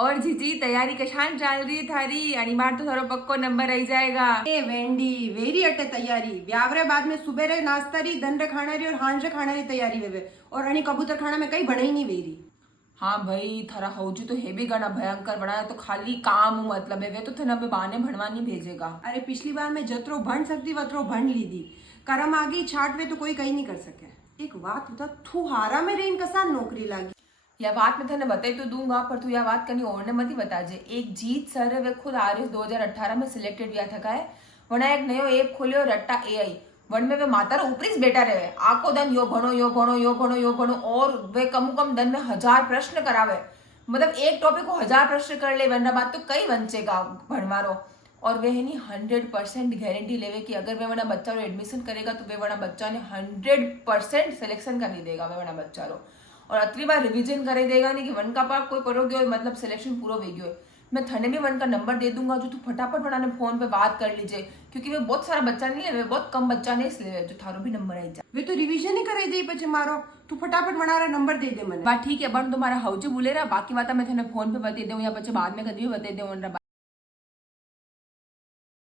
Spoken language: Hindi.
और जीजी तैयारी कशान चाल रही है थारी? अणी बार तो थारो पक्को नंबर आई जाएगा। ए वेंडी वेरी अटे तैयारी ब्यावरे बाद में सुबह रे नाश्ता री दन रे खाना री और हांज रे खाना री तैयारी वेवे और अणी कबूतर खाना में कई बने ही नहीं वेरी। हाँ भाई थारा हौजू तो हे भी घना भयंकर बनाया तो खाली काम मतलब है वे तो थे बहाने भणवा नहीं भेजेगा। अरे पिछली बार मैं जतरो भण सकती वतरो भण ली दी करम आगी छाट वे तो कोई कहीं नहीं कर सके। एक बात होता थू हारा में रेन कसान नौकरी लागी। यह बात मैं तेने बताई तो दूंगा पर तू यह बात कहीं और ने मत ही बता जे। एक जीत सर है वे खुद आर 2018 में सिलेक्टेड हुआ था है वना एक नयो ऐप खोलियो रट्टा एआई वन में वे मातार ऊपरी बेटा रहे आको दन यो भणो यो भणो यो भणो यो भणो और वे कम दन में 1000 प्रश्न करावे मतलब एक टॉपिक को 1000 प्रश्न कर ले वरना बात तो कई वंचेगा भणवारो और वे है 100% गारंटी लेवे कि अगर वे वना बच्चा रो एडमिशन करेगा तो वे वना बच्चा ने 100% सिलेक्शन कर देगा वे वना बच्चा रो और अतली बार रिवीजन कर देगा नहीं कि वन का पाप कोई पढ़ो गयो मतलब सिलेक्शन पूरा हो गयो। मैं थने भी वन का नंबर दे दूंगा जो तू फटाफट बनाने फोन पे बात कर लीजिए क्योंकि वे बहुत सारा बच्चा नहीं लेवे बहुत कम बच्चा नहीं इसलिए जो थारो भी नंबर आई जाए। वे तो रिवीजन ही करे दे पचे मारो तू फटाफट बना रहा नंबर दे दे मने। बात ठीक है बन तुम्हारा हाउजे बोले रहा बाकी बात मैं थने फोन पे बता दूं या पचे बाद में कभी भी बता दूं।